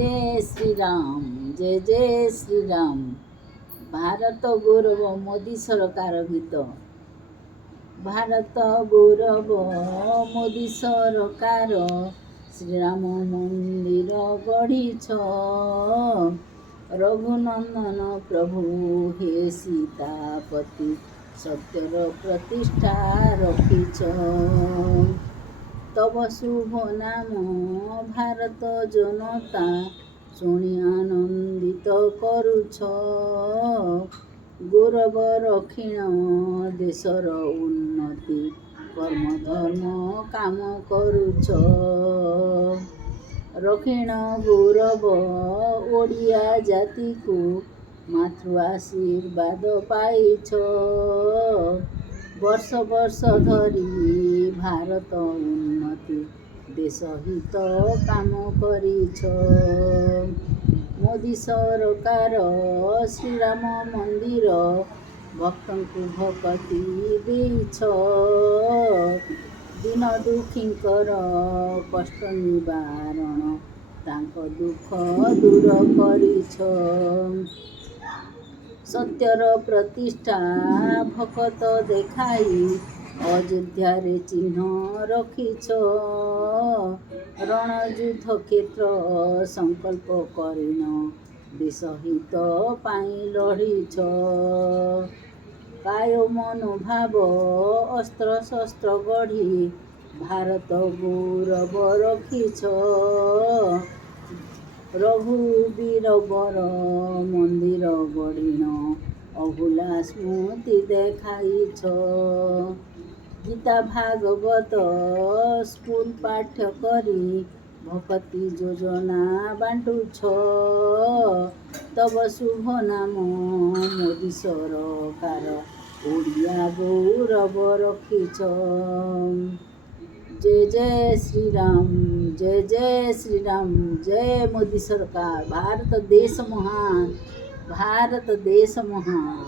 जय श्री राम, जय जय श्री राम। भारत गौरव मोदी सरकार गीत। भारत गौरव मोदी सरकार, श्रीराम मंदिर गढ़ीछ। रघुनंदन प्रभु हे सीतापति, सत्यर प्रतिष्ठा रखिछ। तब शुभ नाम भारत जनता, शुणी आनंदित करुछ। गौरव रक्षिण देशर उन्नति, कर्म धर्म काम करुछ। रक्षिण गौरव ओडिया जाति को, मातृ आशीर्वाद पाइछ। वर्ष वर्ष धरी भारत उन्नति, देश हित काम करिछ। मोदी सरकार श्रीराम मंदिर, भक्तଙ୍କୁ भक्ति ଦେଇଛ। दीन दुखींकर कष्ट निवारण, तांको दुख दूर करिछ। सत्यर प्रतिष्ठा भकत देखाई, अयोध्यारे चिन्ह रखिछ। रणयुद्ध क्षेत्र संकल्प करिण, देश हित पाई लढ़िछ। काय मनोभाव अस्त्र शस्त्र गढ़ी, भारत गौरव रखिछ। रघुवीर बर मंदिर गढ़िण, अभुला स्मृति देखाइछ। गीता भागवत स्कूल पाठ करी, भक्ति योजना बांटुछ। तब शुभ नाम मोदी सरकार, ओडिया गौरव रखिछ। जय जय श्री राम, जय जय श्री राम, जय मोदी सरकार। भारत देश महान, भारत देश महान।